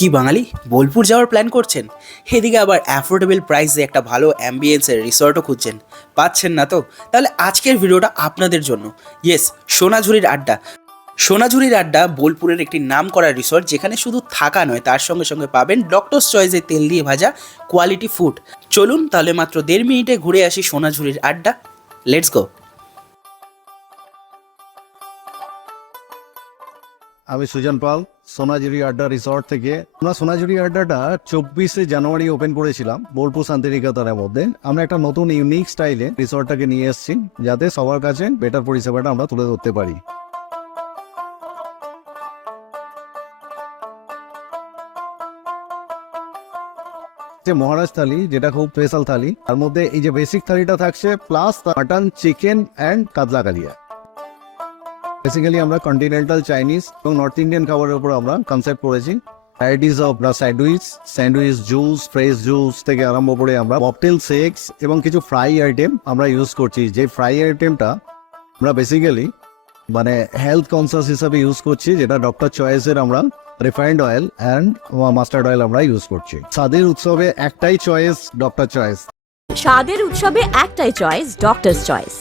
কি বাঙালি? বোলপুর যাওয়ার প্ল্যান করছেন? এদিকে আবার অ্যাফোর্ডেবল প্রাইসে একটা ভালো অ্যাম্বিয়েন্সের রিসর্টও খুঁজছেন। পাচ্ছেন না তো? তাহলে আজকের ভিডিওটা আপনাদের জন্য। ইয়েস সোনাঝুরির আড্ডা। সোনাঝুরির আড্ডা বোলপুরের একটি নাম করা রিসর্ট যেখানে শুধু থাকা নয়, তার সঙ্গে সঙ্গে পাবেন ডক্টরস চয়েসে তেল দিয়ে ভাজা কোয়ালিটি ফুড চলুন তাহলে মাত্র দেড় মিনিটে ঘুরে আসি সোনাঝুরির আড্ডা। লেটস গো আমি সুজন পাল, সোনাঝুরি আড্ডা রিসর্ট থেকে। আমরা সোনাঝুরি আড্ডাটা চব্বিশে জানুয়ারি ওপেন করেছিলাম, বোলপুর শান্তিনিকেতনের মধ্যে। আমরা একটা নতুন ইউনিক স্টাইলে রিসর্টটাকে নিয়ে এসেছি, যাতে সবার কাছে বেটার পরিষেবাটা আমরা তুলে ধরতে পারি। যে মহারাজ থালি, যেটা খুব স্পেশাল থালি, তার মধ্যে এই যে বেসিক থালিটা থাকছে প্লাস মাটন চিকেন অ্যান্ড কাতলা কালিয়া। বেসিক্যালি আমরা কন্টিনেন্টাল চাইনিজ এবং নর্থ ইন্ডিয়ান খাবারের উপর আমরা কনসেপ্ট করেছি। Varieties of sandwich sandwich juice fresh juice থেকে আরম্ভ করে আমরা মকটেল সেক্স এবং কিছু ফ্রাই আইটেম আমরা ইউজ করছি। যে ফ্রাই আইটেমটা আমরা বেসিক্যালি মানে হেলথ কনসাস হিসাবে ইউজ করছি, যেটা ডক্টর চয়েসের আমরা refined oil and mustard oil আমরা ইউজ করছি। স্বাদের উৎসবে একটাই চয়েস ডক্টর চয়েস স্বাদের উৎসবে একটাই চয়েস ডক্টরস চয়েস